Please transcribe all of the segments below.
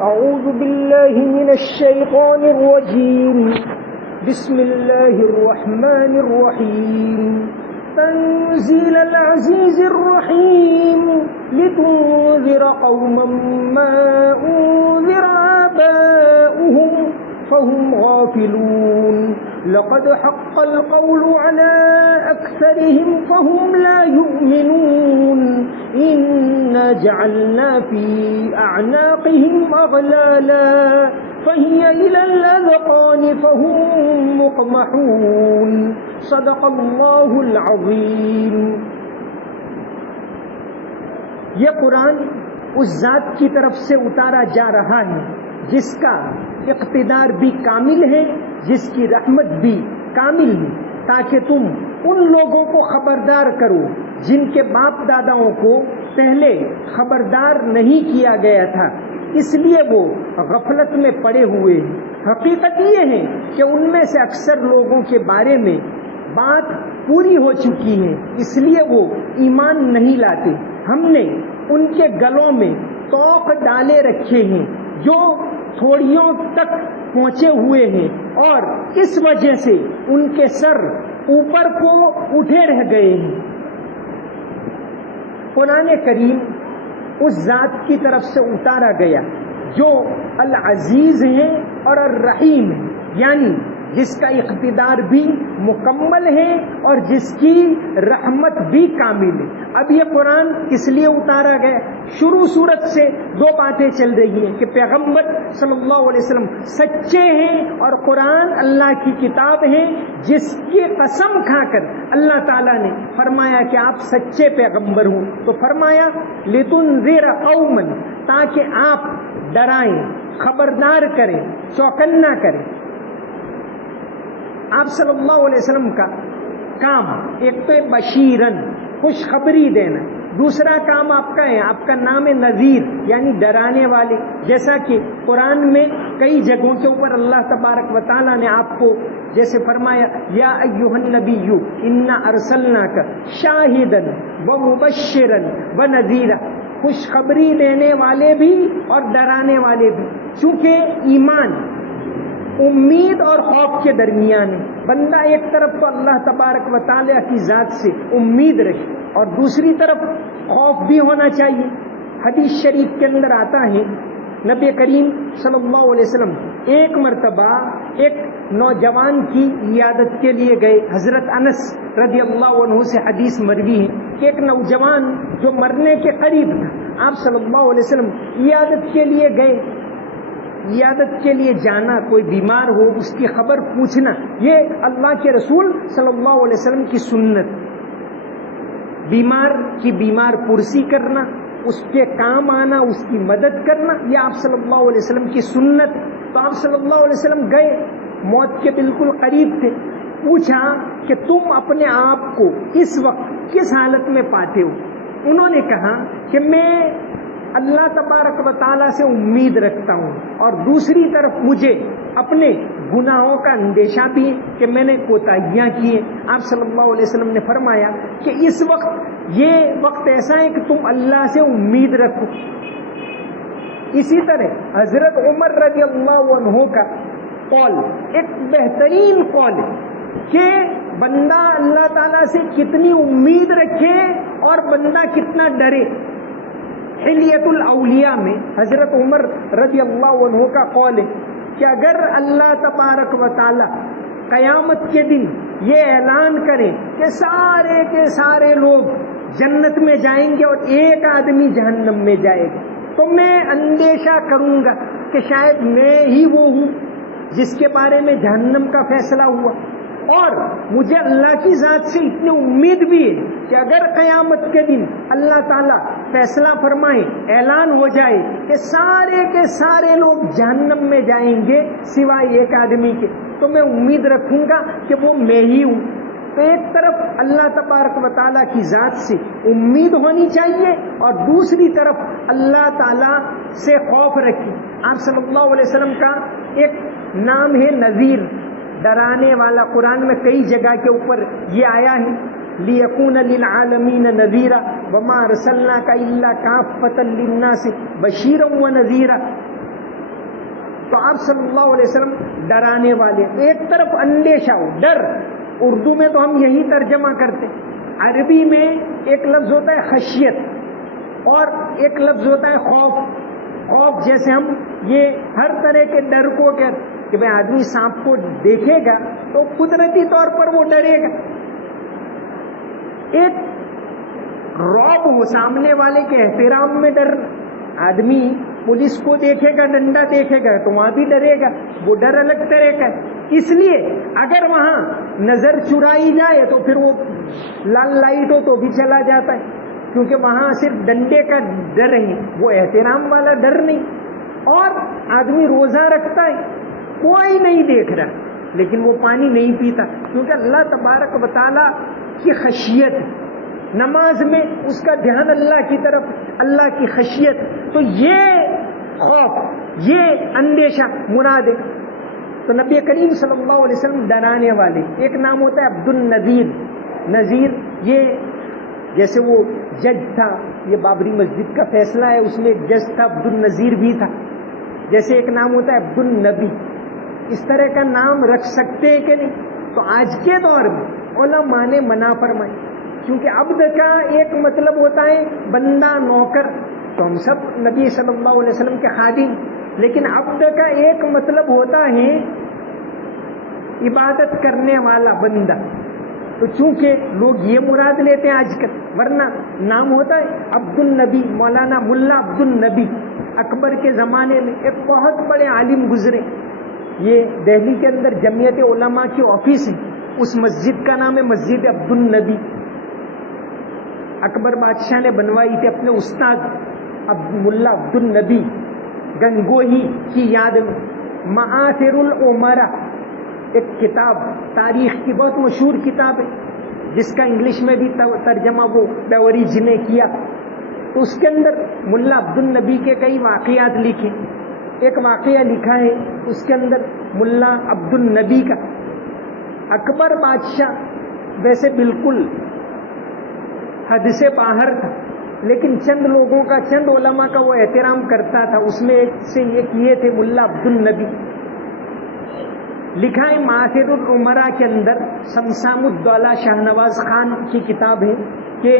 أعوذ بالله من الشيطان الرجيم بسم الله الرحمن الرحيم تنزيل العزيز الرحيم لتنذر قوما ما أنذر آباؤهم فهم غافلون لقد حق القول على أكثرهم فهم لا يؤمنون إنا جعلنا في أعناقهم أغلالا فهي إلى الأذقان فهم مقمحون صدق الله العظيم. یہ قرآن اس ذات کی طرف سے اتارا جا رہا ہے جس کا اقتدار بھی کامل ہے، جس کی رحمت بھی کامل ہے، تاکہ تم ان لوگوں کو خبردار کرو جن کے باپ داداؤں کو پہلے خبردار نہیں کیا گیا تھا، اس لیے وہ غفلت میں پڑے ہوئے ہیں. حقیقت یہ ہے کہ ان میں سے اکثر لوگوں کے بارے میں بات پوری ہو چکی ہے، اس لیے وہ ایمان نہیں لاتے. ہم نے ان کے گلوں میں طوق ڈالے رکھے ہیں جو تھوڑیوں تک پہنچے ہوئے ہیں، اور اس وجہ سے ان کے سر اوپر کو اٹھے رہ گئے ہیں. قرآن کریم اس ذات کی طرف سے اتارا گیا جو العزیز ہے اور الرحیم ہے، یعنی جس کا اقتدار بھی مکمل ہے اور جس کی رحمت بھی کامل ہے. اب یہ قرآن اس لیے اتارا گیا، شروع صورت سے دو باتیں چل رہی ہیں کہ پیغمبر صلی اللہ علیہ وسلم سچے ہیں اور قرآن اللہ کی کتاب ہے جس کی قسم کھا کر اللہ تعالیٰ نے فرمایا کہ آپ سچے پیغمبر ہوں. تو فرمایا لتنذر قوما، تاکہ آپ ڈرائیں، خبردار کریں، چوکنا کریں. آپ صلی اللہ علیہ وسلم کا کام ایک تو بشیرن، خوشخبری دینا، دوسرا کام آپ کا ہے، آپ کا نام ہے نذیر، یعنی ڈرانے والے. جیسا کہ قرآن میں کئی جگہوں کے اوپر اللہ تبارک و تعالیٰ نے آپ کو جیسے فرمایا یا ایھا النبی انا ارسلناک شاہدا ومبشرا ونذیرا، خوشخبری دینے والے بھی اور ڈرانے والے بھی. چونکہ ایمان امید اور خوف کے درمیان ہے. بندہ ایک طرف تو اللہ تبارک و تعالیٰ کی ذات سے امید رکھے اور دوسری طرف خوف بھی ہونا چاہیے. حدیث شریف کے اندر آتا ہے نبی کریم صلی اللہ علیہ وسلم ایک مرتبہ ایک نوجوان کی عیادت کے لیے گئے. حضرت انس رضی اللہ عنہ سے حدیث مروی ہے کہ ایک نوجوان جو مرنے کے قریب تھا، آپ صلی اللہ علیہ وسلم عیادت کے لیے گئے. عیادت کے لیے جانا، کوئی بیمار ہو اس کی خبر پوچھنا، یہ اللہ کے رسول صلی اللہ علیہ وسلم کی سنت. بیمار کی بیمار پرسی کرنا، اس کے کام آنا، اس کی مدد کرنا، یہ آپ صلی اللہ علیہ وسلم کی سنت. تو آپ صلی اللہ علیہ وسلم گئے، موت کے بالکل قریب تھے. پوچھا کہ تم اپنے آپ کو اس وقت کس حالت میں پاتے ہو؟ انہوں نے کہا کہ میں اللہ تبارک و تعالیٰ سے امید رکھتا ہوں اور دوسری طرف مجھے اپنے گناہوں کا اندیشہ بھی ہے کہ میں نے کوتاہیاں کی ہیں. آپ صلی اللہ علیہ وسلم نے فرمایا کہ اس وقت یہ وقت ایسا ہے کہ تم اللہ سے امید رکھو. اسی طرح حضرت عمر رضی اللہ عنہ کا قول ایک بہترین قول ہے کہ بندہ اللہ تعالیٰ سے کتنی امید رکھے اور بندہ کتنا ڈرے. حلیت الاولیاء میں حضرت عمر رضی اللہ عنہ کا قول ہے کہ اگر اللہ تبارک و تعالی قیامت کے دن یہ اعلان کرے کہ سارے کے سارے لوگ جنت میں جائیں گے اور ایک آدمی جہنم میں جائے گا، تو میں اندیشہ کروں گا کہ شاید میں ہی وہ ہوں جس کے بارے میں جہنم کا فیصلہ ہوا. اور مجھے اللہ کی ذات سے اتنی امید بھی ہے کہ اگر قیامت کے دن اللہ تعالیٰ فیصلہ فرمائے، اعلان ہو جائے کہ سارے کے سارے لوگ جہنم میں جائیں گے سوائے ایک آدمی کے، تو میں امید رکھوں گا کہ وہ میں ہی ہوں. تو ایک طرف اللہ تبارک و تعالیٰ کی ذات سے امید ہونی چاہیے اور دوسری طرف اللہ تعالیٰ سے خوف رکھیں. آپ صلی اللہ علیہ وسلم کا ایک نام ہے نذیر، ڈرانے والا. قرآن میں کئی جگہ کے اوپر یہ آیا ہے لِيَكُونَ لِلْعَالَمِينَ نَذِيرًا وَمَا أَرْسَلْنَاكَ إِلَّا كَافَّةً لِلنَّاسِ بَشِيرًا وَنَذِيرًا. تو آپ صلی اللہ علیہ وسلم ڈرانے والے. ایک طرف اندیشہ ہو، ڈر، اردو میں تو ہم یہی ترجمہ کرتے. عربی میں ایک لفظ ہوتا ہے خشیت اور ایک لفظ ہوتا ہے خوف. خوف جیسے ہم یہ ہر طرح کے ڈر کو کہ بھائی آدمی سانپ کو دیکھے گا تو قدرتی طور پر وہ ڈرے گا. ایک رعب ہو، سامنے والے کے احترام میں ڈر. آدمی پولیس کو دیکھے گا، ڈنڈا دیکھے گا تو وہاں بھی ڈرے گا، وہ ڈر الگ طرح کا ہے. اس لیے اگر وہاں نظر چرائی جائے تو پھر وہ لال لائٹ ہو تو بھی چلا جاتا ہے، کیونکہ وہاں صرف ڈنڈے کا ڈر ہے، وہ احترام والا ڈر نہیں. اور آدمی روزہ رکھتا ہے، کوئی نہیں دیکھ رہا لیکن وہ پانی نہیں پیتا، کیونکہ اللہ تبارک و تعالیٰ کی خشیت، نماز میں اس کا دھیان اللہ کی طرف، اللہ کی خشیت. تو یہ خوف، یہ اندیشہ مراد ہے. تو نبی کریم صلی اللہ علیہ وسلم ڈرانے والے. ایک نام ہوتا ہے عبد النذیر. نذیر یہ جیسے وہ جج تھا، یہ بابری مسجد کا فیصلہ ہے، اس میں ایک جج تھا عبد النذیر بھی تھا. جیسے ایک نام ہوتا ہے عبد النبی. اس طرح کا نام رکھ سکتے ہیں کہ نہیں؟ تو آج کے دور میں علماء نے منع فرمائی، کیونکہ عبد کا ایک مطلب ہوتا ہے بندہ، نوکر. تو ہم سب نبی صلی اللہ علیہ وسلم کے خادم، لیکن عبد کا ایک مطلب ہوتا ہے عبادت کرنے والا بندہ. تو چونکہ لوگ یہ مراد لیتے ہیں آج کل، ورنہ نام ہوتا ہے عبد النبی. مولانا ملا عبد النبی اکبر کے زمانے میں ایک بہت بڑے عالم گزرے. یہ دہلی کے اندر جمعیت علماء کی آفس ہے، اس مسجد کا نام ہے مسجد عبد النبی. اکبر بادشاہ نے بنوائی تھی اپنے استاد ملا عبد النبی گنگوہی کی یاد میں. معاصر العمرا ایک کتاب، تاریخ کی بہت مشہور کتاب ہے، جس کا انگلش میں بھی ترجمہ وہ بیوریج نے کیا. تو اس کے اندر ملا عبد النبی کے کئی واقعات لکھے. ایک واقعہ لکھا ہے اس کے اندر ملا عبد النبی کا. اکبر بادشاہ ویسے بالکل حد سے باہر تھا، لیکن چند لوگوں کا، چند علماء کا وہ احترام کرتا تھا. اس میں ایک سے ایک یہ تھے ملا عبد النبی. لکھا ہے معاصر العمرا کے اندر، شمسام الدولہ شاہ نواز خان کی کتاب ہے، کہ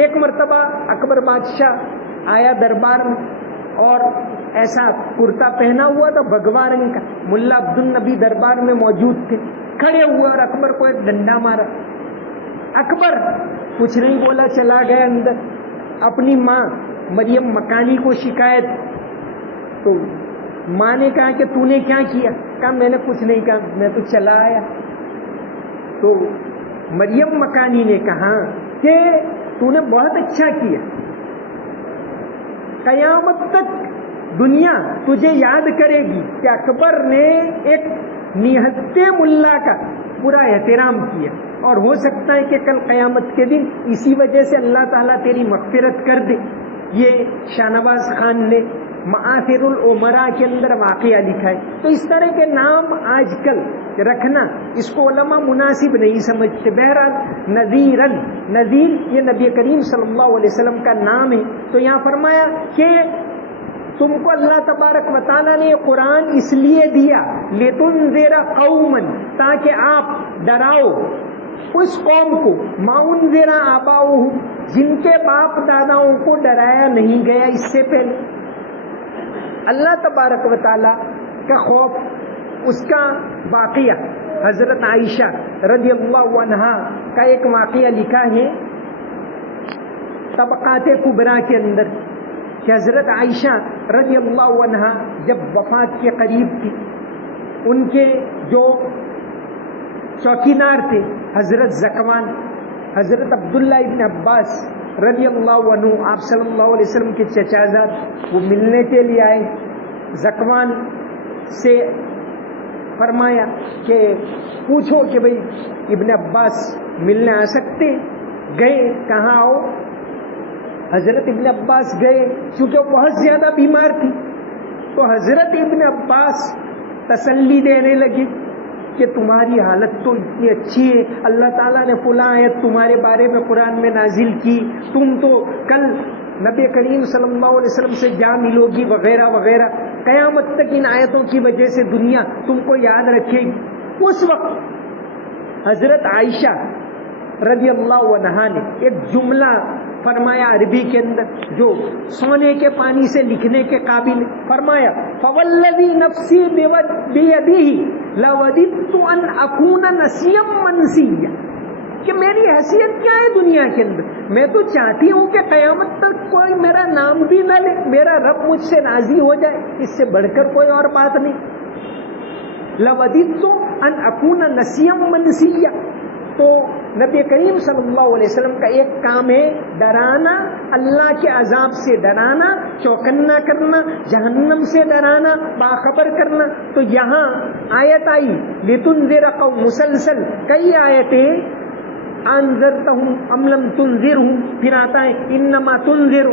ایک مرتبہ اکبر بادشاہ آیا دربار میں اور ایسا کرتا پہنا ہوا تھا بھگوا رنگ کا. ملا عبد النبی دربار میں موجود تھے، کھڑے ہوئے اور اکبر کو ایک ڈنڈا مارا. اکبر کچھ نہیں بولا، چلا گیا اندر. اپنی ماں مریم مکانی کو شکایت، تو ماں نے کہا کہ تو نے کیا کیا؟ کہا میں نے کچھ نہیں کہا، میں تو چلا آیا. تو مریم مکانی نے کہا کہ تو نے بہت اچھا کیا، قیامت تک دنیا تجھے یاد کرے گی کہ اکبر نے ایک نہتے ملا کا پورا احترام کیا، اور ہو سکتا ہے کہ کل قیامت کے دن اسی وجہ سے اللہ تعالیٰ تیری مغفرت کر دے. یہ شاہ نواز خان نے معاصر العمرا کے اندر واقعہ لکھا ہے. تو اس طرح کے نام آج کل رکھنا اس کو علماء مناسب نہیں سمجھتے. بہرحال نذیرن، نذیر یہ نبی کریم صلی اللہ علیہ وسلم کا نام ہے. تو یہاں فرمایا کہ تم کو اللہ تبارک و تعالیٰ نے قرآن اس لیے دیا لتنذر قوما، تاکہ آپ ڈراؤ اس قوم کو، ما انذر آباؤہم، جن کے باپ داداؤں کو ڈرایا نہیں گیا اس سے پہلے. اللہ تبارک و تعالیٰ کا خوف، اس کا واقعہ حضرت عائشہ رضی اللہ عنہا کا ایک واقعہ لکھا ہے طبقات کبریٰ کے اندر، کہ حضرت عائشہ رضی اللہ عنہا جب وفات کے قریب تھی، ان کے جو چوکیدار تھے حضرت زکوان، حضرت عبداللہ ابن عباس رضی اللہ عنہ، آپ صلی اللہ علیہ وسلم کے چچا زاد، وہ ملنے کے لیے آئے. زکوان سے فرمایا کہ پوچھو کہ بھئی ابن عباس ملنے آ سکتے؟ گئے. کہاں آؤ؟ حضرت ابن عباس گئے، چونکہ وہ بہت زیادہ بیمار تھی. تو حضرت ابن عباس تسلی دینے لگے کہ تمہاری حالت تو اتنی اچھی ہے، اللہ تعالیٰ نے فلاں آیت تمہارے بارے میں قرآن میں نازل کی، تم تو کل نبی کریم صلی اللہ علیہ وسلم سے جا ملو گی وغیرہ وغیرہ، قیامت تک ان آیتوں کی وجہ سے دنیا تم کو یاد رکھے گی۔ اس وقت حضرت عائشہ رضی اللہ عنہا نے ایک جملہ فرمایا عربی کے اندر جو سونے کے پانی سے لکھنے کے قابل، فرمایا فوالذی نفسی بیدہ لوددت ان اکون نسیا منسیا، کہ میری حیثیت کیا ہے دنیا کے اندر، میں تو چاہتی ہوں کہ قیامت تک کوئی میرا نام بھی نہ لے، میرا رب مجھ سے راضی ہو جائے، اس سے بڑھ کر کوئی اور بات نہیں۔ لوددت ان اکون نسیا منسیا، تو نبی کریم صلی اللہ علیہ وسلم کا ایک کام ہے ڈرانا، اللہ کے عذاب سے ڈرانا، چوکنا کرنا، جہنم سے ڈرانا، باخبر کرنا۔ تو یہاں آیت آئی لتنذر قوم، مسلسل کئی آیتیں، انذرتہم ام لم تنذرہم، پھر آتا ہے انما تنذر،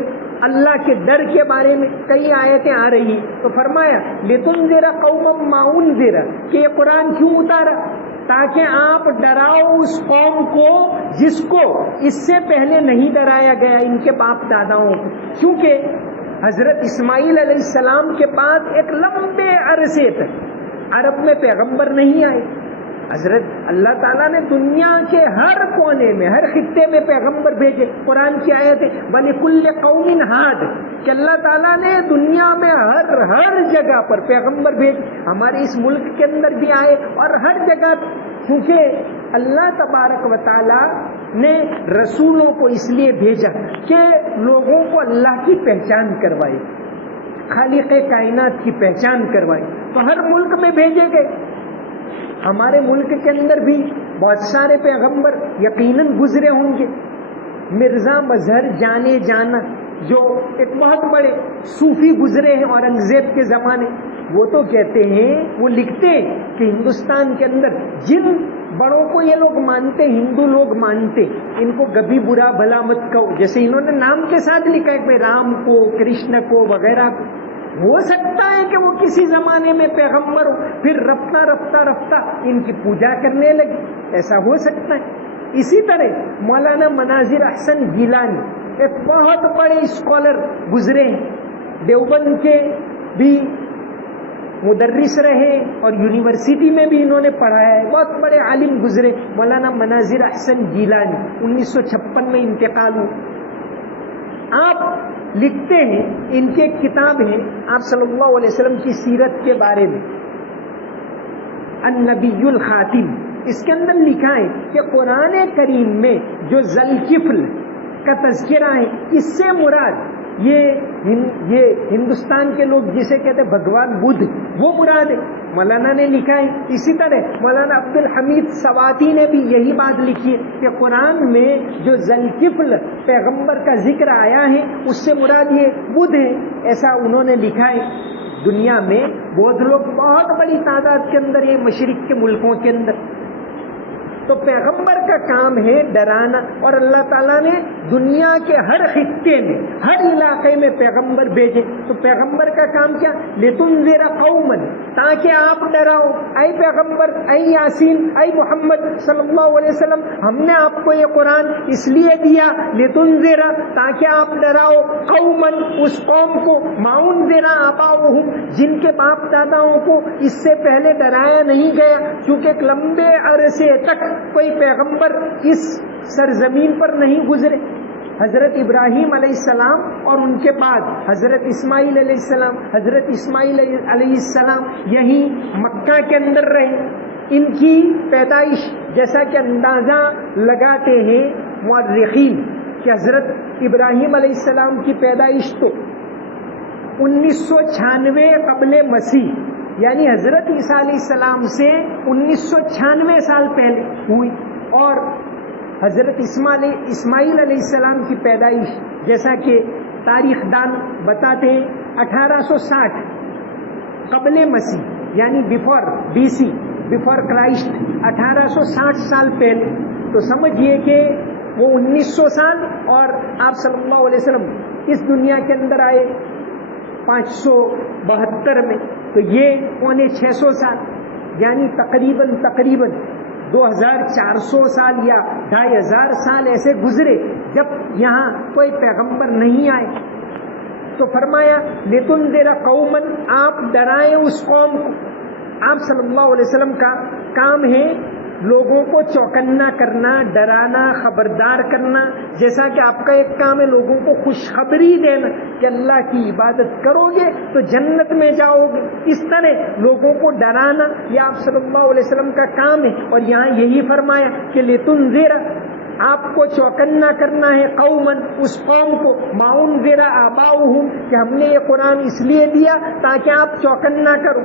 اللہ کے ڈر کے بارے میں کئی آیتیں آ رہی۔ تو فرمایا لتنذر قوما ما انذر، کہ یہ قرآن کیوں اتارا؟ تاکہ آپ ڈراؤ اس قوم کو جس کو اس سے پہلے نہیں ڈرایا گیا، ان کے باپ داداؤں کو، کیونکہ حضرت اسماعیل علیہ السلام کے بعد ایک لمبے عرصے تک عرب میں پیغمبر نہیں آئے۔ حضرت اللہ تعالیٰ نے دنیا کے ہر کونے میں، ہر خطے میں پیغمبر بھیجے۔ قرآن کی آیت ہے وَلِكُلِّ قَوْمٍ ہَادٍ، کہ اللہ تعالیٰ نے دنیا میں ہر جگہ پر پیغمبر بھیج، ہمارے اس ملک کے اندر بھی آئے اور ہر جگہ، کیونکہ اللہ تبارک و تعالیٰ نے رسولوں کو اس لیے بھیجا کہ لوگوں کو اللہ کی پہچان کروائی، خالق کائنات کی پہچان کروائی، تو ہر ملک میں بھیجے گئے۔ ہمارے ملک کے اندر بھی بہت سارے پیغمبر یقیناً گزرے ہوں گے۔ مرزا مظہر جانے جانا جو ایک بہت بڑے صوفی گزرے ہیں اورنگزیب کے زمانے، وہ تو کہتے ہیں، وہ لکھتے ہیں کہ ہندوستان کے اندر جن بڑوں کو یہ لوگ مانتے، ہندو لوگ مانتے، ان کو کبھی برا بھلا مت کہو، جیسے انہوں نے نام کے ساتھ لکھا ہے کہ رام کو، کرشن کو وغیرہ۔ ہو سکتا ہے کہ وہ کسی زمانے میں پیغمبر ہو، پھر رفتہ رفتہ رفتہ ان کی پوجا کرنے لگے، ایسا ہو سکتا ہے۔ اسی طرح مولانا مناظر احسن گیلانی ایک بہت بڑے اسکالر گزرے ہیں، دیوبند کے بھی مدرس رہے اور یونیورسٹی میں بھی انہوں نے پڑھایا ہے، بہت بڑے عالم گزرے مولانا مناظر احسن گیلانی، 1956 میں انتقال ہوا۔ آپ لکھتے ہیں، ان کی ایک کتاب ہے آپ صلی اللہ علیہ وسلم کی سیرت کے بارے میں، النبی الخاتم، اس کے اندر لکھا ہے کہ قرآن کریم میں جو ذوالکفل کا تذکرہ ہے، اس سے مراد یہ ہندوستان کے لوگ جسے کہتے ہیں بھگوان بدھ، وہ مراد ہے، مولانا نے لکھا ہے۔ اسی طرح مولانا عبد الحمید سواتی نے بھی یہی بات لکھی ہے کہ قرآن میں جو ذوالکفل پیغمبر کا ذکر آیا ہے اس سے مراد یہ بدھ ہے، ایسا انہوں نے لکھا ہے۔ دنیا میں بودھ لوگ بہت بڑی تعداد کے اندر ہے، مشرق کے ملکوں کے اندر۔ تو پیغمبر کا کام ہے ڈرانا، اور اللہ تعالیٰ نے دنیا کے ہر خطے میں، ہر علاقے میں پیغمبر بھیجے۔ تو پیغمبر کا کام کیا؟ لتنذر قوما، تاکہ آپ ڈراؤ، اے پیغمبر، اے یاسین، اے محمد صلی اللہ علیہ وسلم، ہم نے آپ کو یہ قرآن اس لیے دیا لتنذر، تاکہ آپ ڈراؤ قوما، اس قوم کو، ما انذر آباؤہم، جن کے باپ داداؤں کو اس سے پہلے ڈرایا نہیں گیا، کیونکہ ایک لمبے عرصے تک کوئی پیغمبر اس سرزمین پر نہیں گزرے۔ حضرت ابراہیم علیہ السلام اور ان کے بعد حضرت اسماعیل علیہ السلام، حضرت اسماعیل علیہ السلام یہیں مکہ کے اندر رہے۔ ان کی پیدائش جیسا کہ اندازہ لگاتے ہیں مورخین کہ حضرت ابراہیم علیہ السلام کی پیدائش تو 1996 قبل مسیح، یعنی حضرت عیسیٰ علیہ السلام سے 1996 سال پہلے ہوئی، اور حضرت اسماعیل علیہ السلام کی پیدائش جیسا کہ تاریخ دان بتاتے ہیں 1860 قبل مسیح، یعنی بیفور BC، بیفور کرائسٹ، 1860 سال پہلے۔ تو سمجھیے کہ وہ 1900 سال، اور آپ صلی اللہ علیہ وسلم اس دنیا کے اندر آئے 572 میں، تو یہ 650 سال، یعنی تقریباً 2400 سال یا 2500 سال ایسے گزرے جب یہاں کوئی پیغمبر نہیں آئے. تو فرمایا لتنذر قوما، آپ ڈرائیں اس قوم کو. آپ صلی اللہ علیہ وسلم کا کام ہے لوگوں کو چوکنا کرنا، ڈرانا، خبردار کرنا. جیسا کہ آپ کا ایک کام ہے لوگوں کو خوشخبری دینا کہ اللہ کی عبادت کرو گے تو جنت میں جاؤ گے، اس طرح لوگوں کو ڈرانا یہ آپ صلی اللہ علیہ وسلم کا کام ہے. اور یہاں یہی فرمایا کہ لتنذر، آپ کو چوکنا کرنا ہے قومن، اس قوم کو، ما انذر آباؤہم، کہ ہم نے یہ قرآن اس لیے دیا تاکہ آپ چوکنا کرو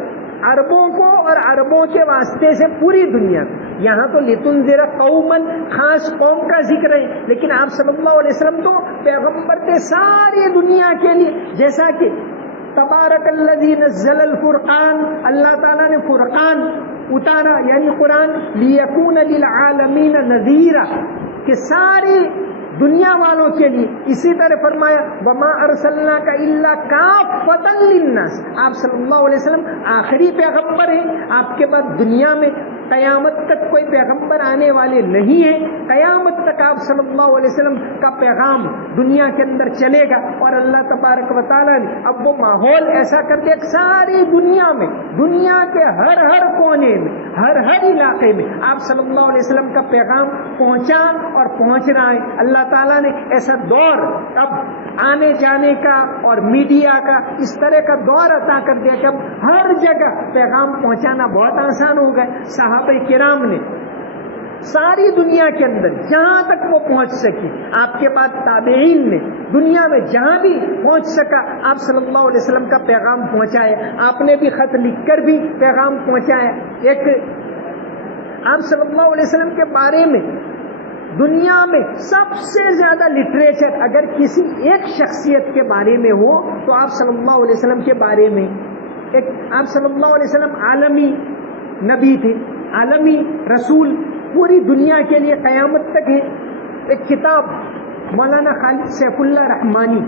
عربوں کو اور عربوں کے واسطے سے پوری دنیا کو. یہاں تو لتنذر قومن خاص قوم کا ذکر ہے، لیکن آپ صلی اللہ علیہ وسلم تو پیغمبر تھے ساری دنیا کے لیے. جیسا کہ تبارک الذی نزل الفرقان، اللہ تعالیٰ نے فرقان اتارا یعنی قرآن، لیکون للعالمین نذیرا، کہ ساری دنیا والوں کے لیے. اسی طرح فرمایا وما ارسلناک الا کافۃ للناس، آپ صلی اللہ علیہ وسلم آخری پیغمبر ہیں. آپ کے بعد دنیا میں قیامت تک کوئی پیغمبر آنے والے نہیں ہیں. قیامت تک آپ صلی اللہ علیہ وسلم کا پیغام دنیا کے اندر چلے گا. اور اللہ تبارک و تعالیٰ نے اب وہ ماحول ایسا کر دیا کہ ساری دنیا میں، دنیا کے ہر کونے میں، ہر علاقے میں آپ صلی اللہ علیہ وسلم کا پیغام پہنچا اور پہنچ رہا ہے. اللہ تعالیٰ نے ایسا دور اب آنے جانے کا اور میڈیا کا اس طرح کا دور عطا کر دیا کہ اب ہر جگہ پیغام پہنچانا بہت آسان ہو گئے. صحابہ کرام نے ساری دنیا کے اندر جہاں تک وہ پہنچ سکی، آپ کے بعد تابعین نے دنیا میں جہاں بھی پہنچ سکا آپ صلی اللہ علیہ وسلم کا پیغام پہنچایا. آپ نے بھی خط لکھ کر بھی پیغام پہنچایا. ایک آپ صلی اللہ علیہ وسلم کے بارے میں دنیا میں سب سے زیادہ لٹریچر اگر کسی ایک شخصیت کے بارے میں ہو تو آپ صلی اللہ علیہ وسلم کے بارے میں. ایک آپ صلی اللہ علیہ وسلم عالمی نبی تھے، عالمی رسول، پوری دنیا کے لیے قیامت تک ہے. ایک کتاب مولانا خالد سیف اللہ رحمانی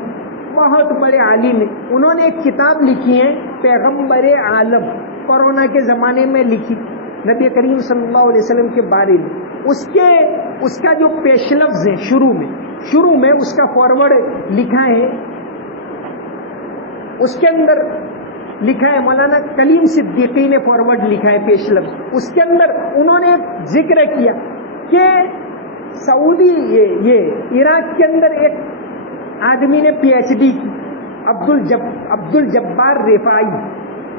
بہت بڑے عالم ہیں، انہوں نے ایک کتاب لکھی ہے پیغمبر عالم، کورونا کے زمانے میں لکھی نبی کریم صلی اللہ علیہ وسلم کے بارے میں. اس کا جو پیش لفظ ہے شروع میں اس کا فارورڈ لکھا ہے، اس کے اندر لکھا ہے مولانا کلیم صدیقی نے فارورڈ لکھا ہے پیش لفظ. اس کے اندر انہوں نے ذکر کیا کہ سعودی یہ عراق کے اندر ایک آدمی نے پی ایچ ڈی کی، عبد الجبار رفاعی،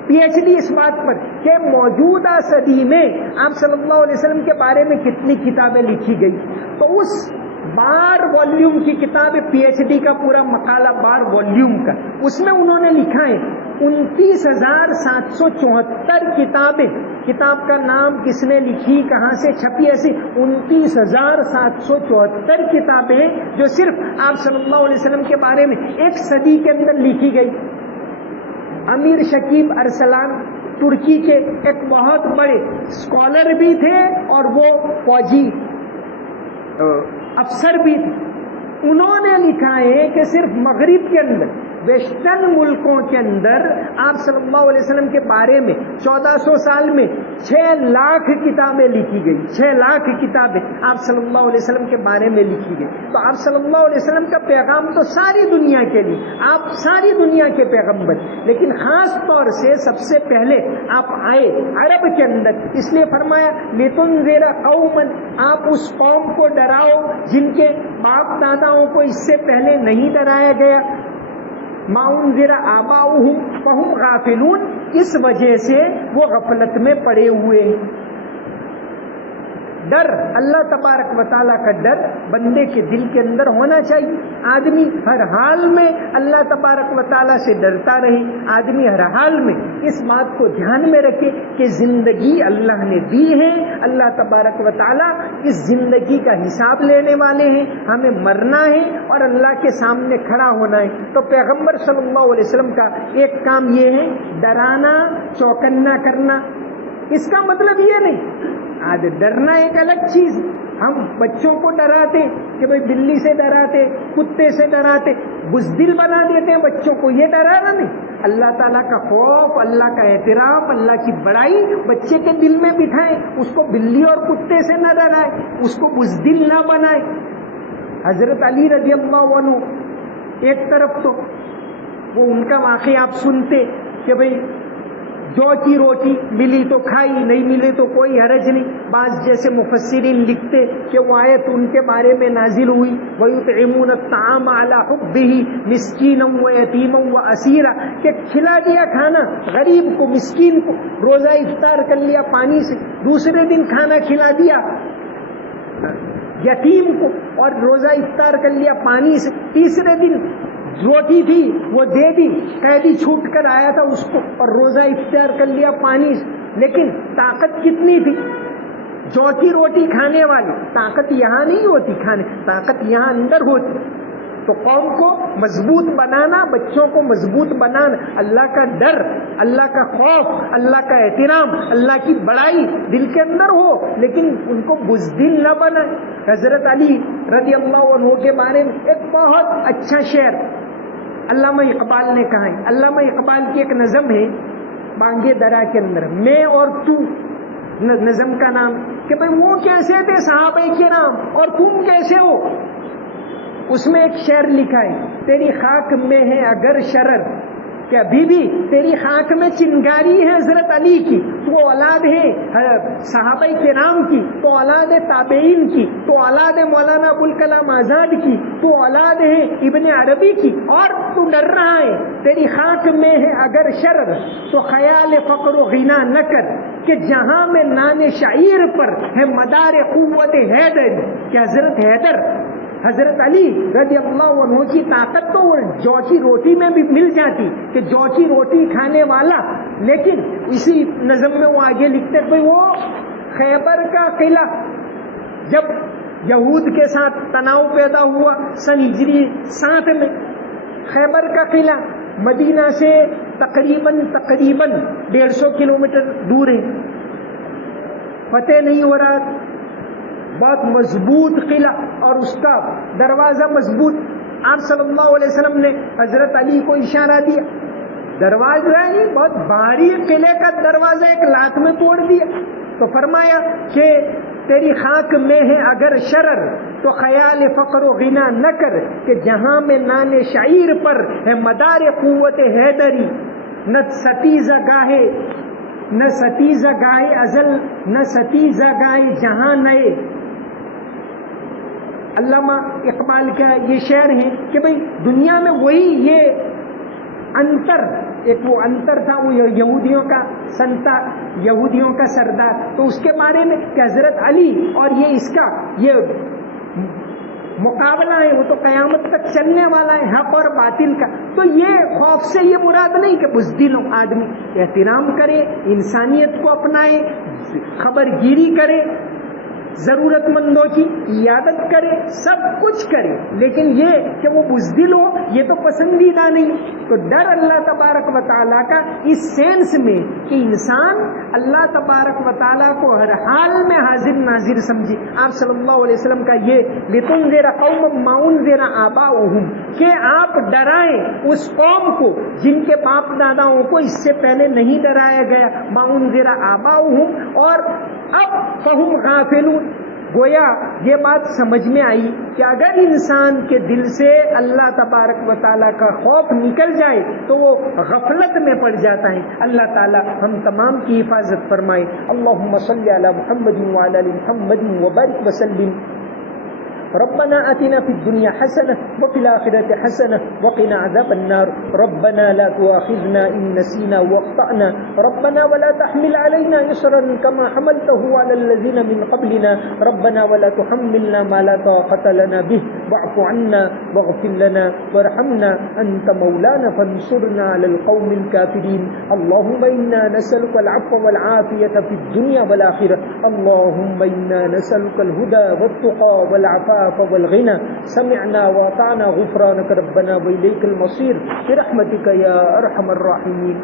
پی ایچ ڈی اس بات پر کہ موجودہ صدی میں آپ صلی اللہ علیہ وسلم کے بارے میں کتنی کتابیں لکھی گئی. تو اس 12 والیوم کی کتاب پی ایچ ڈی کا پورا مقالہ 12 والیوم کا، اس میں انہوں نے لکھا ہے 29,774 کتابیں. کتاب کا نام کس نے لکھی، کہاں سے چھپی، ایسی 29,774 کتابیں جو صرف آپ صلی اللہ علیہ وسلم کے بارے میں ایک صدی کے اندر لکھی گئی. امیر شکیب ارسلان ترکی کے ایک بہت بڑے اسکالر بھی تھے اور وہ فوجی افسر بھی تھے. انہوں نے لکھا ہے کہ صرف مغرب کے اندر، ویسٹرن ملکوں کے اندر آپ صلی اللہ علیہ وسلم کے بارے میں 1400 سال میں 6 لاکھ کتابیں لکھی گئی. 6 لاکھ کتابیں آپ صلی اللہ علیہ وسلم کے بارے میں لکھی گئی. تو آپ صلی اللہ علیہ وسلم کا پیغام تو ساری دنیا کے لیے، آپ ساری دنیا کے پیغمبر، لیکن خاص طور سے سب سے پہلے آپ آئے عرب کے اندر، اس لیے فرمایا لتنذر قوما، آپ اس قوم کو ڈراؤ جن کے باپ داداؤں کو اس سے پہلے نہیں ڈرایا گیا. ما انذر آباؤہم فہم غافلون، اس وجہ سے وہ غفلت میں پڑے ہوئے ہیں. ڈر، اللہ تبارک و تعالیٰ کا ڈر بندے کے دل کے اندر ہونا چاہیے. آدمی ہر حال میں اللہ تبارک و تعالیٰ سے ڈرتا رہے. آدمی ہر حال میں اس بات کو دھیان میں رکھے کہ زندگی اللہ نے دی ہے، اللہ تبارک و تعالیٰ اس زندگی کا حساب لینے والے ہیں. ہمیں مرنا ہے اور اللہ کے سامنے کھڑا ہونا ہے. تو پیغمبر صلی اللہ علیہ وسلم کا ایک کام یہ ہے ڈرانا، چوکنا کرنا. اس کا مطلب یہ نہیں ڈرنا ایک الگ چیز. ہم بچوں کو ڈراتے کہ بھائی بلی سے ڈراتے, کتے سے ڈراتے, بزدل بنا دیتے ہیں بچوں کو, یہ ڈرانا نہیں. اللہ تعالیٰ کا خوف, اللہ کا احترام, اللہ کی بڑائی بچے کے دل میں بٹھائیں. اس کو بلی اور کتے سے نہ ڈرائے, اس کو بزدل نہ بنائے. حضرت علی رضی اللہ عنہ ایک طرف تو وہ ان کا واقعہ آپ سنتے کہ بھائی جو کی روٹی ملی تو کھائی, نہیں ملی تو کوئی حرج نہیں. بعض جیسے مفسرین لکھتے کہ وہ آیت ان کے بارے میں نازل ہوئی, وَيُطْعِمُونَ الطَّعَامَ عَلَىٰ حُبِّهِ مِسْكِينًا وَيَتِيمًا وَأَسِيرًا, کہ کھلا دیا کھانا غریب کو, مسکین کو, روزہ افطار کر لیا پانی سے, دوسرے دن کھانا کھلا دیا یتیم کو اور روزہ افطار کر لیا پانی سے, تیسرے دن روٹی تھی وہ دے دی, قیدی چھوٹ کر آیا تھا اس کو, اور روزہ افطار کر لیا پانی سے. لیکن طاقت کتنی تھی جو کی روٹی کھانے والی, طاقت یہاں نہیں ہوتی کھانے, طاقت یہاں اندر ہوتی. تو قوم کو مضبوط بنانا, بچوں کو مضبوط بنانا, اللہ کا ڈر, اللہ کا خوف, اللہ کا احترام, اللہ کی بڑائی دل کے اندر ہو, لیکن ان کو بزدل نہ بنائے. حضرت علی رضی اللہ عنہ کے بارے میں ایک بہت اچھا شعر علامہ اقبال نے کہا ہے. علامہ اقبال کی ایک نظم ہے بانگے درا کے اندر, میں اور تو, نظم کا نام, کہ بھئی وہ کیسے تھے صحابہ کرام اور تم کیسے ہو. اس میں ایک شعر لکھا ہے, تیری خاک میں ہے اگر شرر, کہ ابھی بھی تیری خاک میں چنگاری ہے حضرت علی کی, تو اولاد ہے صحابہ کرام کی, تو اولاد ہے تابعین کی, تو اولاد ہے مولانا ابوالکلام آزاد کی, تو اولاد ہے ابن عربی کی, اور تو ڈر رہا ہے تیری خاک میں ہے اگر شرر, تو خیال فقر و غنا نہ کر, کہ جہاں میں نان شعیر پر ہے مدار قوت حیدر, کہ حضرت حیدر, حضرت علی رضی اللہ عنہ کی طاقت تو جو کی روٹی میں بھی مل جاتی, کہ جو کی روٹی کھانے والا. لیکن اسی نظم میں وہ آگے لکھتے کہ وہ خیبر کا قلعہ جب یہود کے ساتھ تناؤ پیدا ہوا سن ہجری 7 میں, خیبر کا قلعہ مدینہ سے تقریباً 150 کلومیٹر دور ہے, فتح نہیں ہو رہا, بہت مضبوط قلعہ اور اس کا دروازہ مضبوط. آپ صلی اللہ علیہ وسلم نے حضرت علی کو اشارہ دیا, دروازہ نہیں بہت بھاری قلعے کا دروازہ ایک لات میں توڑ دیا, تو فرمایا کہ تیری خاک میں ہے اگر شرر, تو خیال فقر و غنا نہ کر, کہ جہاں میں نان شعیر پر ہے مدار قوت حیدری, نہ ستیزہ گاہے, نہ ستیزہ گاہے ازل, نہ ستیزہ گاہے جہاں نئے. علامہ اقبال کا یہ شعر ہے کہ بھئی دنیا میں وہی یہ انتر, ایک وہ انتر تھا, وہ یہودیوں کا سنتا, یہودیوں کا سردار, تو اس کے بارے میں کہ حضرت علی اور یہ اس کا یہ مقابلہ ہے, وہ تو قیامت تک چلنے والا ہے, حق اور باطل کا. تو یہ خوف سے یہ مراد نہیں کہ بزدل آدمی احترام کرے, انسانیت کو اپنائے, خبر گیری کرے, ضرورت مندوں کی عیادت کرے, سب کچھ کرے, لیکن یہ کہ وہ بزدل ہو یہ تو پسندیدہ نہیں. تو ڈر اللہ تبارک و تعالیٰ کا اس سینس میں کہ انسان اللہ تبارک و تعالیٰ کو ہر حال میں حاضر ناظر سمجھے. آپ صلی اللہ علیہ وسلم کا یہ لِتُنذِرَ قَوْمًا مَّا أُنذِرَ آبَاؤُهُمْ, کہ آپ ڈرائیں اس قوم کو جن کے باپ داداؤں کو اس سے پہلے نہیں ڈرایا گیا, مَّا أُنذِرَ آبَاؤُهُمْ, اور اب فَهُمْ غَافِلُونَ. گویا یہ بات سمجھ میں آئی کہ اگر انسان کے دل سے اللہ تبارک و تعالیٰ کا خوف نکل جائے تو وہ غفلت میں پڑ جاتا ہے. اللہ تعالیٰ ہم تمام کی حفاظت فرمائے. اللہم صلی علی محمد وعلی آل محمد وبارک وسلم. ربنا آتنا في الدنيا حسنة وفي الآخرة حسنة وقنا عذاب النار. ربنا لا تؤاخذنا إن نسينا واخطأنا. ربنا ولا تحمل علينا إصرا كما حملته على الذين من قبلنا. ربنا ولا تحملنا ما لا طاقة لنا به. واعف عنا واغفر لنا وارحمنا أنت مولانا فانصرنا على القوم الكافرين. اللهم إنا نسألك العفو والعافية في الدنيا والآخرة. اللهم إنا نسألك الهدى والتقى والعفاف والغنى. سمعنا واطعنا غفرانك ربنا وإليك المصير برحمتك يا أرحم الراحمين.